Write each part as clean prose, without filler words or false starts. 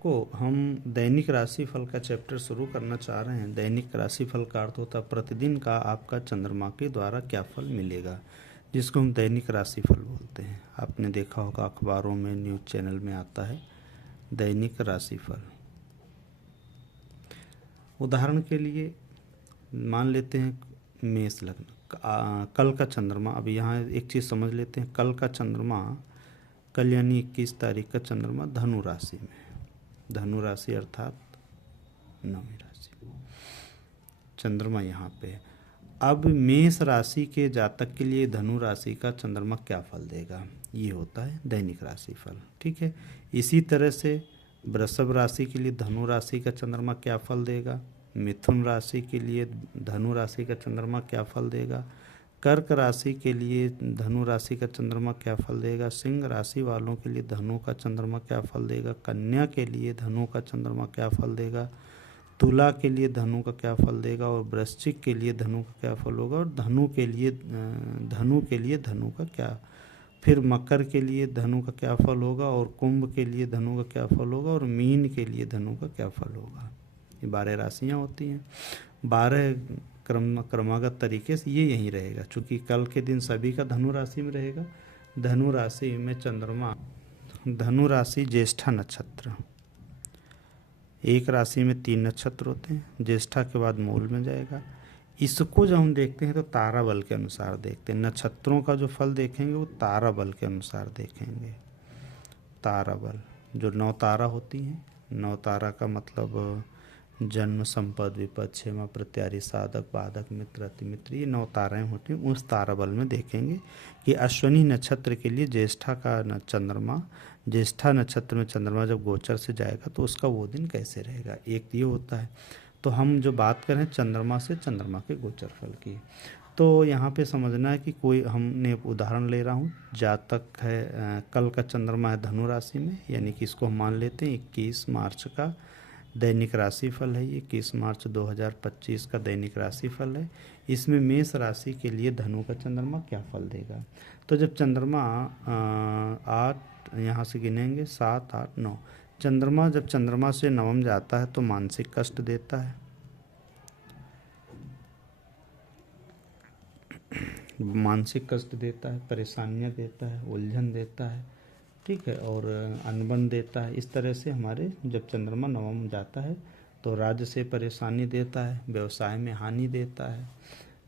आपको हम दैनिक राशिफल का चैप्टर शुरू करना चाह रहे हैं। दैनिक राशिफल का अर्थ होता है प्रतिदिन का आपका चंद्रमा के द्वारा क्या फल मिलेगा, जिसको हम दैनिक राशिफल बोलते हैं। आपने देखा होगा अखबारों में, न्यूज़ चैनल में आता है दैनिक राशिफल। उदाहरण के लिए मान लेते हैं मेष लग्न, कल का चंद्रमा। अब यहाँ एक चीज़ समझ लेते हैं, कल का चंद्रमा, कल यानी 21 तारीख का चंद्रमा धनु राशि में, धनु राशि अर्थात 9वीं राशि, चंद्रमा यहाँ पे है। अब मेष राशि के जातक के लिए धनु राशि का चंद्रमा क्या फल देगा, ये होता है दैनिक राशि फल। ठीक है, इसी तरह से वृषभ राशि के लिए धनु राशि का चंद्रमा क्या फल देगा, मिथुन राशि के लिए धनु राशि का चंद्रमा क्या फल देगा, कर्क राशि के लिए धनु राशि का चंद्रमा क्या फल देगा, सिंह राशि वालों के लिए धनु का चंद्रमा क्या फल देगा, कन्या के लिए धनु का चंद्रमा क्या फल देगा, तुला के लिए धनु का क्या फल देगा, और वृश्चिक के लिए धनु का क्या फल होगा, और धनु के लिए धनु का क्या, फिर मकर के लिए धनु का क्या फल होगा, और कुंभ के लिए धनु का क्या फल होगा, और मीन के लिए धनु का क्या फल होगा। ये 12 राशियाँ होती हैं। 12 क्रमागत तरीके से ये यहीं रहेगा, चूँकि कल के दिन सभी का धनु राशि में रहेगा। धनु राशि में चंद्रमा, धनु राशि ज्येष्ठा नक्षत्र, एक राशि में 3 नक्षत्र होते हैं, ज्येष्ठा के बाद मूल में जाएगा। इसको जब हम देखते हैं तो तारा बल के अनुसार देखते हैं। नक्षत्रों का जो फल देखेंगे वो तारा बल के अनुसार देखेंगे। तारा बल जो 9 तारा होती हैं, 9 तारा का मतलब जन्म, संपद, विपद, क्षेमा, प्रत्यारी, साधक, बाधक, मित्र, अति मित्र, ये 9 ताराएं होती हैं। उस तारा बल में देखेंगे कि अश्विनी नक्षत्र के लिए ज्येष्ठा का चंद्रमा, ज्येष्ठा नक्षत्र में चंद्रमा जब गोचर से जाएगा तो उसका वो दिन कैसे रहेगा, एक ये होता है। तो हम जो बात करें चंद्रमा से चंद्रमा के गोचर फल की, तो यहाँ पे समझना है कि कोई, हमने उदाहरण ले रहा हूँ, जातक है, कल का चंद्रमा है धनु राशि में, यानी कि इसको हम मान लेते हैं 21 मार्च का दैनिक राशिफल है। ये 21 मार्च 2025 का दैनिक राशिफल है। इसमें मेष राशि के लिए धनु का चंद्रमा क्या फल देगा। तो जब चंद्रमा 8, यहाँ से गिनेंगे 7, 8, 9, चंद्रमा जब चंद्रमा से नवम जाता है तो मानसिक कष्ट देता है, मानसिक कष्ट देता है, परेशानियाँ देता है, उलझन देता है, ठीक है, और अनबन देता है। इस तरह से हमारे जब चंद्रमा नवम जाता है तो राज्य से परेशानी देता है, व्यवसाय में हानि देता है,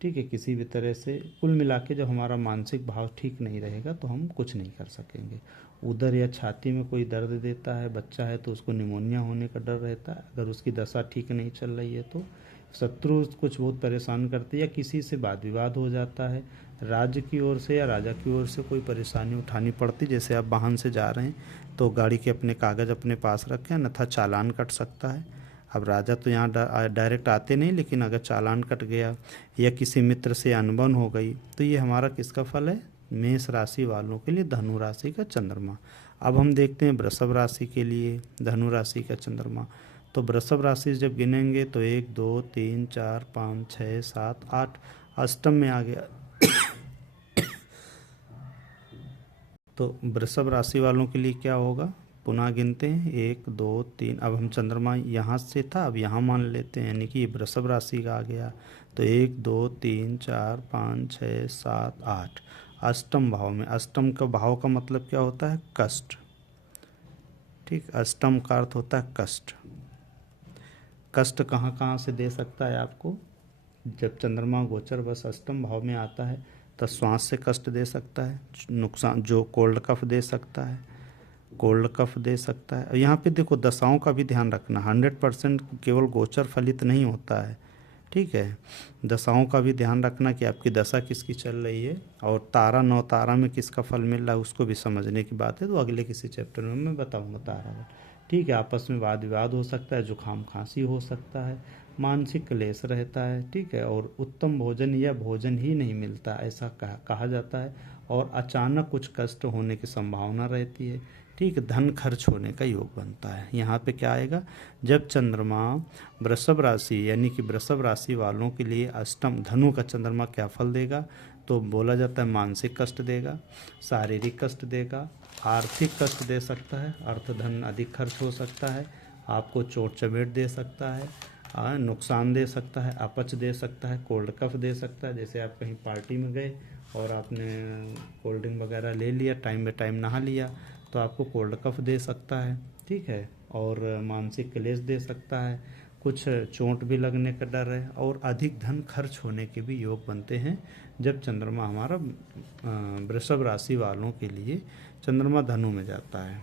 ठीक है, किसी भी तरह से। कुल मिला के जब हमारा मानसिक भाव ठीक नहीं रहेगा तो हम कुछ नहीं कर सकेंगे। उदर या छाती में कोई दर्द देता है, बच्चा है तो उसको निमोनिया होने का डर रहता है, अगर उसकी दशा ठीक नहीं चल रही है तो शत्रु कुछ बहुत परेशान करते हैं, या किसी से वाद विवाद हो जाता है, राज्य की ओर से या राजा की ओर से कोई परेशानी उठानी पड़ती। जैसे आप वाहन से जा रहे हैं तो गाड़ी के अपने कागज़ अपने पास रखें, अन्यथा चालान कट सकता है। अब राजा तो यहाँ डायरेक्ट आते नहीं, लेकिन अगर चालान कट गया या किसी मित्र से अनबन हो गई तो ये हमारा किसका फल है, मेष राशि वालों के लिए धनु राशि का चंद्रमा। अब हम देखते हैं वृषभ राशि के लिए धनु राशि का चंद्रमा। तो वृषभ राशि जब गिनेंगे तो 1, 2, 3, 4, 5, 6, 7, 8, अष्टम में आ गया। तो वृषभ राशि वालों के लिए क्या होगा, पुनः गिनते हैं 1, 2, 3। अब हम चंद्रमा यहाँ से था, अब यहाँ मान लेते हैं, यानी कि वृषभ राशि का आ गया। तो 1, 2, 3, 4, 5, 6, 7, 8, अष्टम भाव में। अष्टम का भाव का मतलब क्या होता है, कष्ट, ठीक, अष्टम का अर्थ होता है कष्ट। कष्ट कहाँ कहाँ से दे सकता है आपको, जब चंद्रमा गोचर बस अष्टम भाव में आता है तो श्वास से कष्ट दे सकता है, नुकसान, जो कोल्ड कफ दे सकता है, कोल्ड कफ दे सकता है। और यहाँ पे देखो दशाओं का भी ध्यान रखना, 100% केवल गोचर फलित नहीं होता है, ठीक है, दशाओं का भी ध्यान रखना कि आपकी दशा किसकी चल रही है, और तारा 9 तारा में किसका फल मिल रहा है उसको भी समझने की बात है। तो अगले किसी चैप्टर में मैं बताऊँगा तारा में, ठीक है। आपस में वाद विवाद हो सकता है, जुकाम खांसी हो सकता है, मानसिक क्लेश रहता है, ठीक है, और उत्तम भोजन या भोजन ही नहीं मिलता, ऐसा कहा जाता है, और अचानक कुछ कष्ट होने की संभावना रहती है, ठीक, धन खर्च होने का योग बनता है। यहाँ पे क्या आएगा, जब चंद्रमा वृषभ राशि, यानी कि वृषभ राशि वालों के लिए अष्टम, धनु का चंद्रमा क्या फल देगा, तो बोला जाता है मानसिक कष्ट देगा, शारीरिक कष्ट देगा, आर्थिक कष्ट दे सकता है, अर्थधन अधिक खर्च हो सकता है, आपको चोट चपेट दे सकता है, नुकसान दे सकता है, अपच दे सकता है, कोल्ड कफ दे सकता है। जैसे आप कहीं पार्टी में गए और आपने कोल्ड ड्रिंक वगैरह ले लिया, टाइम पे टाइम नहा लिया, तो आपको कोल्ड कफ दे सकता है, ठीक है। और मानसिक क्लेश दे सकता है, कुछ चोट भी लगने का डर है, और अधिक धन खर्च होने के भी योग बनते हैं जब चंद्रमा हमारा वृषभ राशि वालों के लिए चंद्रमा धनु में जाता है,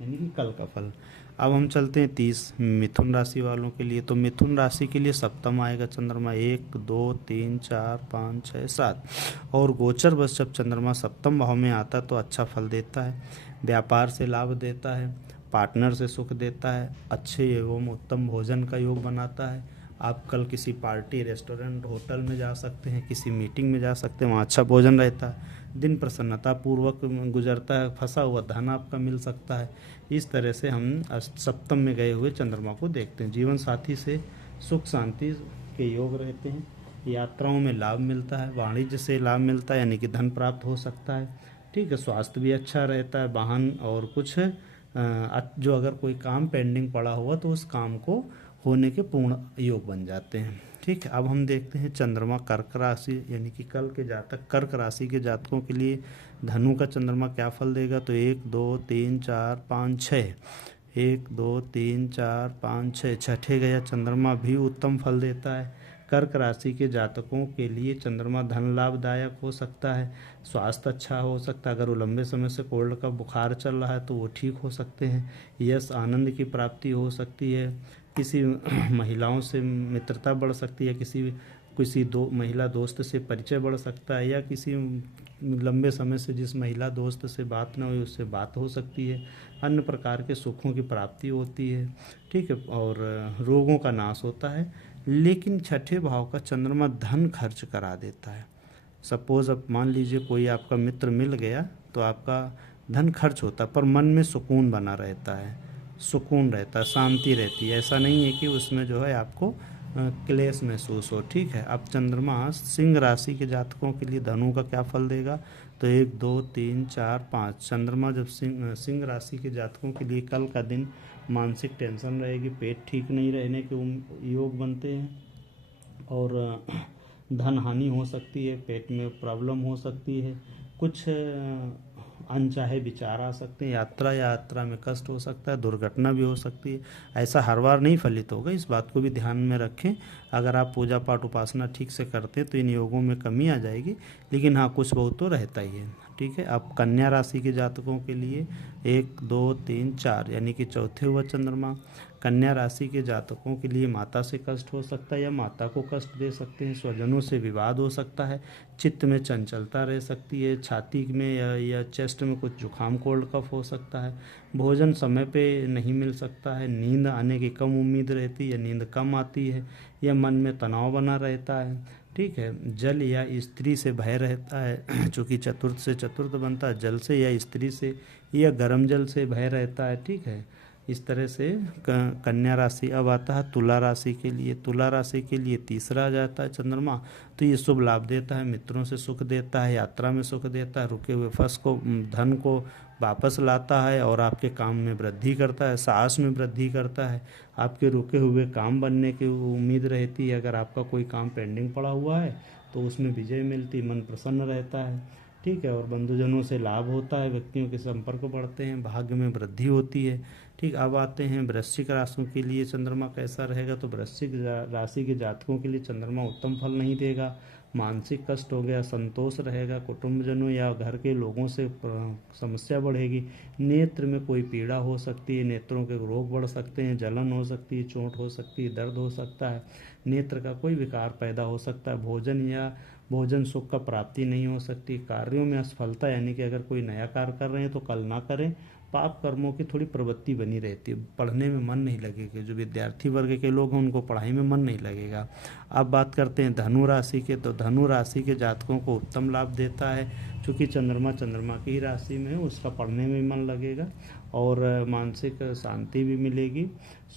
यानी कि कल का फल। अब हम चलते हैं 30 मिथुन राशि वालों के लिए। तो मिथुन राशि के लिए सप्तम आएगा चंद्रमा 1 2 3 4 5 6 7, और गोचर बस जब चंद्रमा सप्तम भाव में आता तो अच्छा फल देता है, व्यापार से लाभ देता है, पार्टनर से सुख देता है, अच्छे एवं उत्तम भोजन का योग बनाता है। आप कल किसी पार्टी, रेस्टोरेंट, होटल में जा सकते हैं, किसी मीटिंग में जा सकते हैं, वहाँ अच्छा भोजन रहता है, दिन प्रसन्नता पूर्वक गुजरता है, फंसा हुआ धन आपका मिल सकता है। इस तरह से हम सप्तम में गए हुए चंद्रमा को देखते हैं। जीवन साथी से सुख शांति के योग रहते हैं, यात्राओं में लाभ मिलता है, वाणिज्य से लाभ मिलता है, यानी कि धन प्राप्त हो सकता है, ठीक है। स्वास्थ्य भी अच्छा रहता है, वाहन और कुछ जो अगर कोई काम पेंडिंग पड़ा हुआ तो उस काम को होने के पूर्ण योग बन जाते हैं, ठीक है। अब हम देखते हैं चंद्रमा कर्क राशि, यानी कि कल के जातक कर्क राशि के जातकों के लिए धनु का चंद्रमा क्या फल देगा। तो 1 2 3 4 5 6, 1 2 3 4 5 6, छठे गया चंद्रमा भी उत्तम फल देता है। कर्क राशि के जातकों के लिए चंद्रमा धन लाभदायक हो सकता है, स्वास्थ्य अच्छा हो सकता है, अगर वो लंबे समय से कोल्ड का बुखार चल रहा है तो वो ठीक हो सकते हैं, यश आनंद की प्राप्ति हो सकती है, किसी महिलाओं से मित्रता बढ़ सकती है, किसी किसी दो महिला दोस्त से परिचय बढ़ सकता है, या किसी लंबे समय से जिस महिला दोस्त से बात न हुई उससे बात हो सकती है, अन्य प्रकार के सुखों की प्राप्ति होती है, ठीक है, और रोगों का नाश होता है। लेकिन छठे भाव का चंद्रमा धन खर्च करा देता है। सपोज अब मान लीजिए कोई आपका मित्र मिल गया तो आपका धन खर्च होता है, पर मन में सुकून बना रहता है, सुकून रहता है, शांति रहती है, ऐसा नहीं है कि उसमें जो है आपको क्लेश महसूस हो, ठीक है। अब चंद्रमा सिंह राशि के जातकों के लिए धनु का क्या फल देगा। तो 1 2 3 4 5, चंद्रमा जब सिंह राशि के जातकों के लिए कल का दिन मानसिक टेंशन रहेगी, पेट ठीक नहीं रहने के योग बनते हैं, और धन हानि हो सकती है, पेट में प्रॉब्लम हो सकती है, कुछ अनचाहे विचार आ सकते हैं, यात्रा में कष्ट हो सकता है, दुर्घटना भी हो सकती है। ऐसा हर बार नहीं फलित होगा, इस बात को भी ध्यान में रखें। अगर आप पूजा पाठ उपासना ठीक से करते हैं तो इन योगों में कमी आ जाएगी, लेकिन हाँ कुछ बहुत तो रहता ही है, ठीक है। अब कन्या राशि के जातकों के लिए 1 2 3 4, यानी कि चौथे हुआ चंद्रमा कन्या राशि के जातकों के लिए माता से कष्ट हो सकता है या माता को कष्ट दे सकते हैं, स्वजनों से विवाद हो सकता है, चित्त में चंचलता रह सकती है, छाती में या चेस्ट में कुछ जुकाम कोल्ड कफ हो सकता है, भोजन समय पे नहीं मिल सकता है, नींद आने की कम उम्मीद रहती है, नींद कम आती है, या मन में तनाव बना रहता है, ठीक है। जल या स्त्री से भय रहता है, चूँकि चतुर्थ से चतुर्थ बनता है, जल से या स्त्री से या गर्म जल से भय रहता है, ठीक है। इस तरह से कन्या राशि। अब आता है तुला राशि के लिए। तुला राशि के लिए तीसरा आ जाता है चंद्रमा, तो ये शुभ लाभ देता है, मित्रों से सुख देता है, यात्रा में सुख देता है, रुके हुए फंस को धन को वापस लाता है, और आपके काम में वृद्धि करता है, साहस में वृद्धि करता है, आपके रुके हुए काम बनने की उम्मीद रहती है, अगर आपका कोई काम पेंडिंग पड़ा हुआ है तो उसमें विजय मिलती, मन प्रसन्न रहता है, ठीक है। और बंधुजनों से लाभ होता है, व्यक्तियों के संपर्क बढ़ते हैं, भाग्य में वृद्धि होती है, ठीक। अब आते हैं वृश्चिक राशियों के लिए चंद्रमा कैसा रहेगा। तो वृश्चिक राशि के जातकों के लिए चंद्रमा उत्तम फल नहीं देगा, मानसिक कष्ट हो गया, संतोष रहेगा, कुटुंबजनों या घर के लोगों से समस्या बढ़ेगी, नेत्र में कोई पीड़ा हो सकती है, नेत्रों के रोग बढ़ सकते हैं, जलन हो सकती है, चोट हो सकती है, दर्द हो सकता है, नेत्र का कोई विकार पैदा हो सकता है, भोजन सुख का प्राप्ति नहीं हो सकती, कार्यों में असफलता, यानी कि अगर कोई नया कार्य कर रहे हैं तो कल ना करें, पाप कर्मों की थोड़ी प्रवृत्ति बनी रहती है, पढ़ने में मन नहीं लगेगा, जो विद्यार्थी वर्ग के लोग हैं उनको पढ़ाई में मन नहीं लगेगा। अब बात करते हैं धनु राशि के। तो धनु राशि के जातकों को उत्तम लाभ देता है, चूँकि चंद्रमा की ही राशि में है, उसका पढ़ने में मन लगेगा, और मानसिक शांति भी मिलेगी,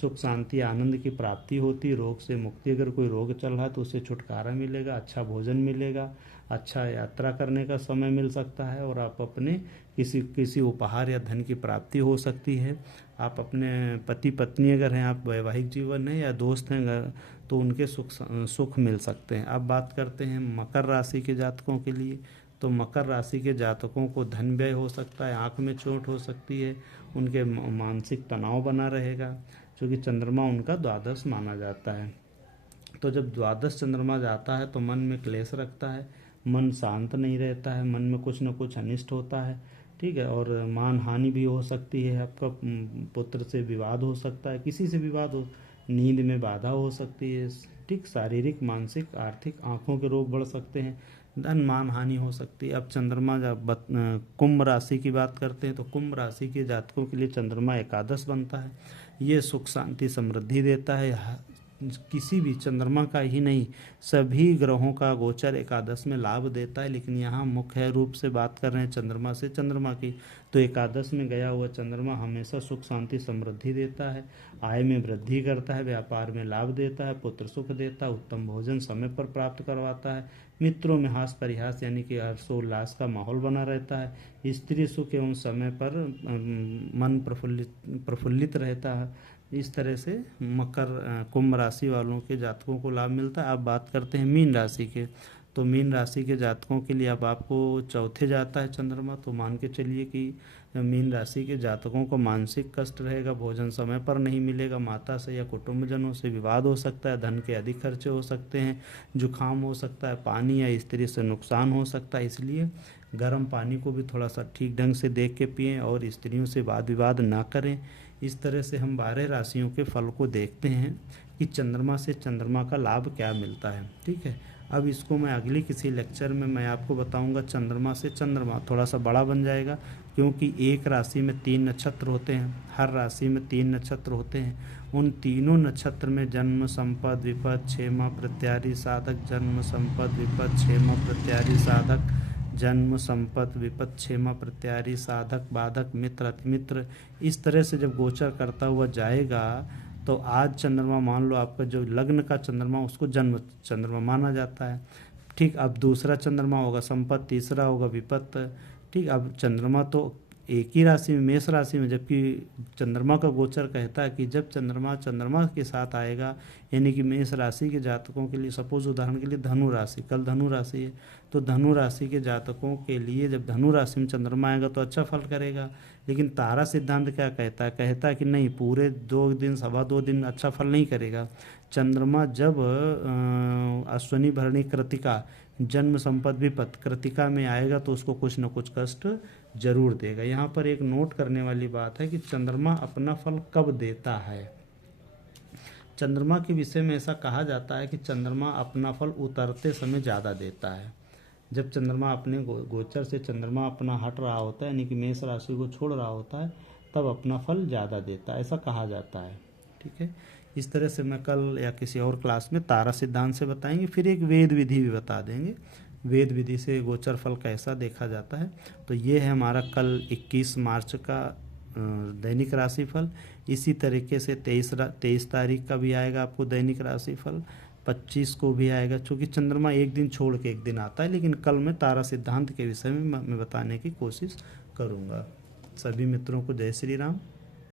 सुख शांति आनंद की प्राप्ति होती, रोग से मुक्ति, अगर कोई रोग चल रहा है तो उससे छुटकारा मिलेगा, अच्छा भोजन मिलेगा, अच्छा यात्रा करने का समय मिल सकता है, और आप अपने किसी किसी उपहार या धन की प्राप्ति हो सकती है। आप अपने पति पत्नी अगर हैं, आप वैवाहिक जीवन है या दोस्त हैं अगर, तो उनके सुख मिल सकते हैं। अब बात करते हैं मकर राशि के जातकों के लिए। तो मकर राशि के जातकों को धन व्यय हो सकता है, आँख में चोट हो सकती है, उनके मानसिक तनाव बना रहेगा, क्योंकि चंद्रमा उनका द्वादश माना जाता है। तो जब द्वादश चंद्रमा जाता है तो मन में क्लेश रखता है, मन शांत नहीं रहता है, मन में कुछ न कुछ अनिष्ट होता है, ठीक है। और मान हानि भी हो सकती है, आपका पुत्र से विवाद हो सकता है, किसी से विवाद हो, नींद में बाधा हो सकती है, ठीक। शारीरिक मानसिक आर्थिक आँखों के रोग बढ़ सकते हैं, धन मान हानि हो सकती है। अब चंद्रमा जब कुंभ राशि की बात करते हैं तो कुंभ राशि के जातकों के लिए चंद्रमा एकादश बनता है। ये सुख शांति समृद्धि देता है। किसी भी चंद्रमा का ही नहीं, सभी ग्रहों का गोचर एकादश में लाभ देता है, लेकिन यहाँ मुख्य रूप से बात कर रहे हैं चंद्रमा से चंद्रमा की। तो एकादश में गया हुआ चंद्रमा हमेशा सुख शांति समृद्धि देता है, आय में वृद्धि करता है, व्यापार में लाभ देता है, पुत्र सुख देता है, उत्तम भोजन समय पर प्राप्त करवाता है, मित्रों में हास परिहास यानी कि हर्षोल्लास का माहौल बना रहता है, स्त्री सुख एवं समय पर मन प्रफुल्लित रहता है। इस तरह से मकर कुंभ राशि वालों के जातकों को लाभ मिलता है। अब बात करते हैं मीन राशि के। तो मीन राशि के जातकों के लिए अब आपको चौथे जाता है चंद्रमा, तो मान के चलिए कि मीन राशि के जातकों को मानसिक कष्ट रहेगा, भोजन समय पर नहीं मिलेगा, माता से या कुटुंबजनों से विवाद हो सकता है, धन के अधिक खर्चे हो सकते हैं, जुखाम हो सकता है, पानी या स्त्री से नुकसान हो सकता है। इसलिए गर्म पानी को भी थोड़ा सा ठीक ढंग से देख के पिएं और स्त्रियों से वाद विवाद ना करें। इस तरह से हम 12 राशियों के फल को देखते हैं कि चंद्रमा से चंद्रमा का लाभ क्या मिलता है, ठीक है। अब इसको मैं अगली किसी लेक्चर में मैं आपको बताऊंगा चंद्रमा से चंद्रमा थोड़ा सा बड़ा बन जाएगा, क्योंकि एक राशि में 3 नक्षत्र होते हैं, हर राशि में 3 नक्षत्र होते हैं। उन तीनों नक्षत्र में जन्म संपद विपद क्षेमा प्रत्यारी साधक, जन्म संपद विपद क्षेमा प्रत्यारी साधक, जन्म संपत विपत क्षेमा प्रत्यारी साधक बाधक मित्र अतिमित्र, इस तरह से जब गोचर करता हुआ जाएगा तो आज चंद्रमा मान लो आपका जो लग्न का चंद्रमा उसको जन्म चंद्रमा माना जाता है, ठीक। अब दूसरा चंद्रमा होगा संपत, तीसरा होगा विपत, ठीक। अब चंद्रमा तो एक ही राशि में मेष राशि में, जबकि चंद्रमा का गोचर कहता है कि जब चंद्रमा चंद्रमा के साथ आएगा, यानी कि मेष राशि के जातकों के लिए सपोज उदाहरण के लिए धनु राशि, कल धनु राशि है, तो धनु राशि के जातकों के लिए जब धनु राशि में चंद्रमा आएगा तो अच्छा फल करेगा। लेकिन तारा सिद्धांत क्या कहता है, कहता है कि नहीं, पूरे 2 दिन सवा 2 दिन अच्छा फल नहीं करेगा। चंद्रमा जब अश्विनी भरणी कृतिका जन्म संपद विपत कृतिका में आएगा तो उसको कुछ न कुछ कष्ट जरूर देगा। यहाँ पर एक नोट करने वाली बात है कि चंद्रमा अपना फल कब देता है। चंद्रमा के विषय में ऐसा कहा जाता है कि चंद्रमा अपना फल उतरते समय ज़्यादा देता है। जब चंद्रमा अपने गोचर से चंद्रमा अपना हट रहा होता है, यानी कि मेष राशि को छोड़ रहा होता है, तब अपना फल ज़्यादा देता है, ऐसा कहा जाता है, ठीक है। इस तरह से मैं कल या किसी और क्लास में तारा सिद्धांत से बताएंगे, फिर एक वेद विधि भी बता देंगे, वेद विधि से गोचर फल कैसा देखा जाता है। तो ये है हमारा कल 21 मार्च का दैनिक राशिफल। इसी तरीके से 23 तारीख का भी आएगा आपको दैनिक राशिफल, 25 को भी आएगा, चूँकि चंद्रमा एक दिन छोड़ के एक दिन आता है, लेकिन कल मैं तारा सिद्धांत के विषय में मैं बताने की कोशिश करूँगा। सभी मित्रों को जय श्री राम।